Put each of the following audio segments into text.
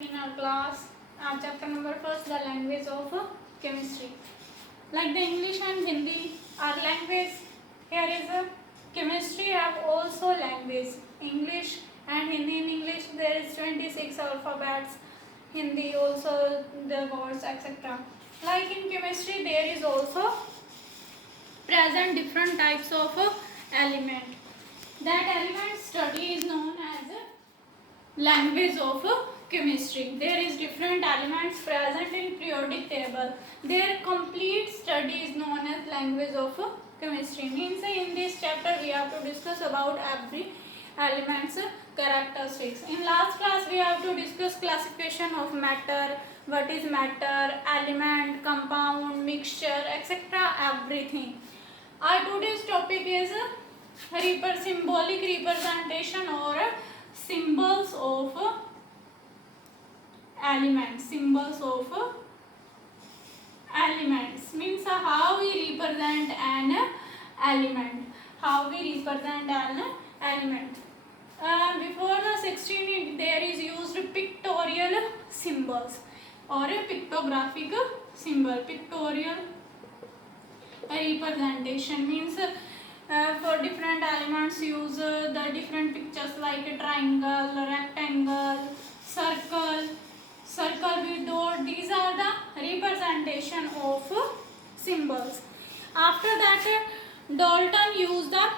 In our class, chapter number first, the language of chemistry. Like the English and Hindi are language, here is a chemistry have also language. English and Hindi. In English there is 26 alphabets. Hindi also the words etc. Like in chemistry there is also present different types of element. That element study is known as language of chemistry. There is different elements present in periodic table. Their complete study is known as language of chemistry. Means in this chapter we have to discuss about every elements characteristics. In last class we have to discuss classification of matter, what is matter, element, compound, mixture, etc. everything. Our today's topic is symbolic representation or symbols of elements. Symbols of elements means how we represent an element. How we represent an element. Before the 16 there is used pictorial symbols or a pictographic symbol. Pictorial representation means for different elements use the different pictures like a triangle, rectangle, circle with dot. These are the representation of symbols. After that Dalton used the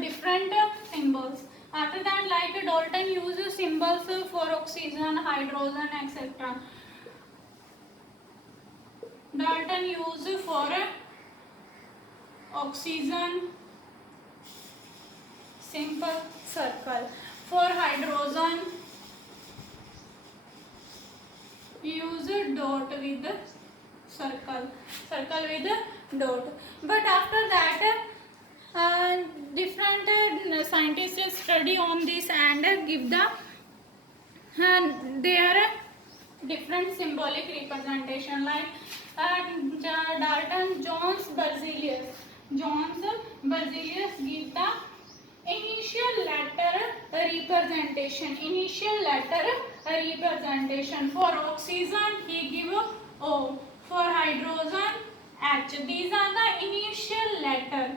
different symbols. After that like Dalton used symbols for oxygen, hydrogen etc. Dalton used for oxygen simple circle. For hydrogen use dot with circle with dot. But after that different scientists study on this and give the their different symbolic representation like Dalton, Jones, Berzelius give the initial letter representation. For oxygen he give O. For hydrogen H. These are the initial letter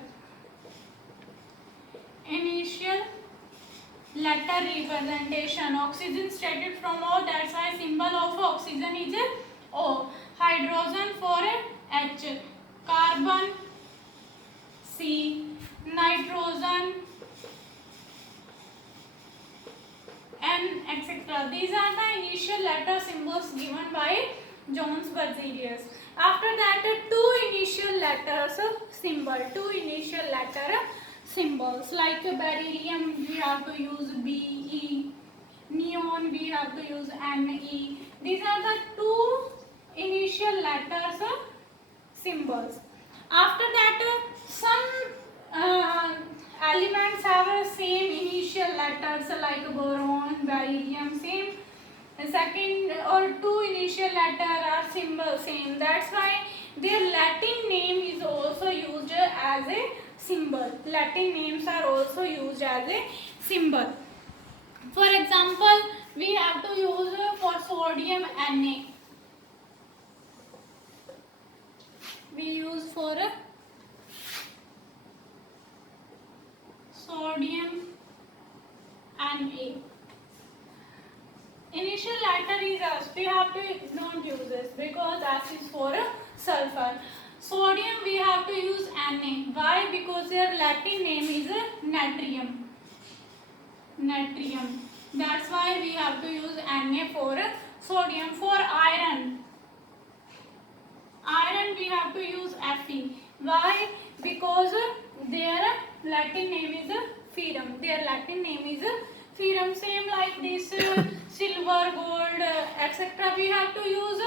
representation. Oxygen stated from O, that's why symbol of oxygen is O. Hydrogen for H. Carbon C. Nitrogen N etc. These are the initial letter symbols given by Jones Berzelius. After that two initial letter symbols like beryllium we have to use Be, neon we have to use Ne. These are the two initial letters symbols. After that some elements have same initial letters like boron, beryllium, same second or two initial letter are symbol same. That's why their Latin name is also used as a symbol. Latin names are also used as a symbol. For example, we have to use for sodium Na. We use for sodium Na. Initial letter is S. We have to not use this because S is for sulfur. Sodium we have to use Na. Why? Because their Latin name is natrium. That's why we have to use Na for sodium. For iron we have to use Fe. Why? Because their Latin name is ferrum. Same like this silver, gold etc. We have to use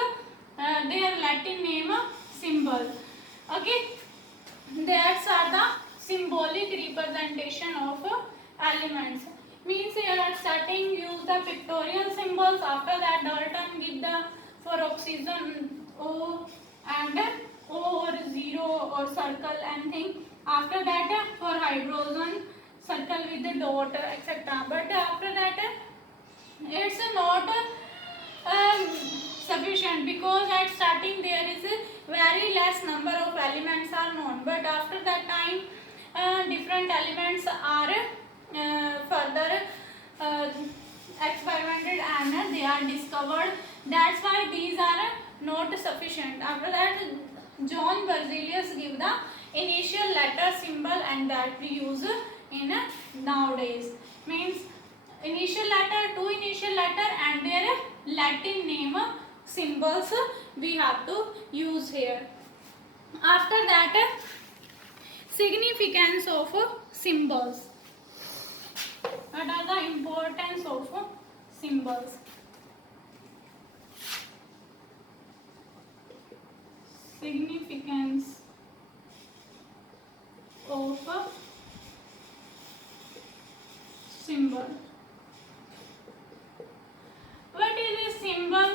their Latin name symbol. Okay, that's are the symbolic representation of elements. Means here at starting use the pictorial symbols. After that Dalton give the for oxygen O and O or zero or circle anything. After that for hydrogen circle with the dot etc. But after that it's not sufficient, because at starting there is a very less number of elements are known, but after that time different elements are further experimented and they are discovered. That's why these are not sufficient. After that, John Berzelius give the initial letter symbol, and that we use in nowadays. Means initial letter, two initial letter and their Latin name symbols we have to use here. After that, significance of symbols. What are the importance of symbols? Significance of symbol. What is a symbol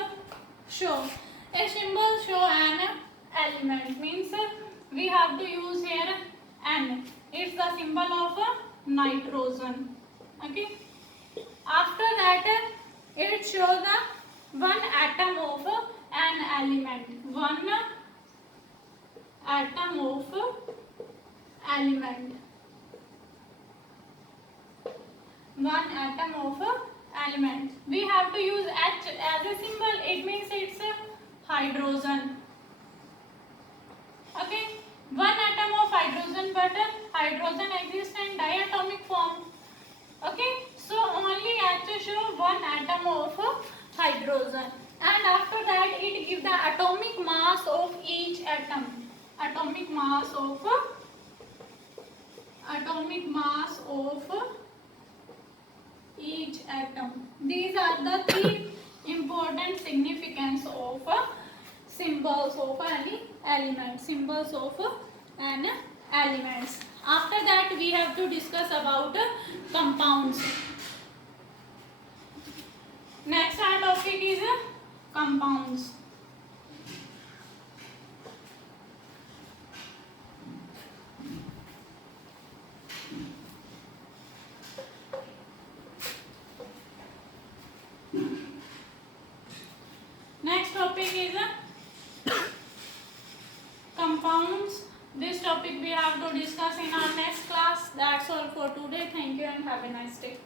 show? A symbol show an element, means we have to use here N. It's the symbol of nitrogen. Okay. After that, it shows the one atom of an element. One atom of element. One atom of element. We have to use H as a symbol. It means it's a hydrogen. Okay. One atom of hydrogen, but hydrogen exists in diatomic form. Okay. So only H show one atom of hydrogen. And after that, it gives the atomic mass of each atom. Atomic mass of each atom. These are the three important significance of symbols of any element. Symbols of an elements. After that, we have to discuss about compounds. Next our topic is compounds. Next topic is compounds. This topic we have to discuss in our next class. That's all for today. Thank you and have a nice day.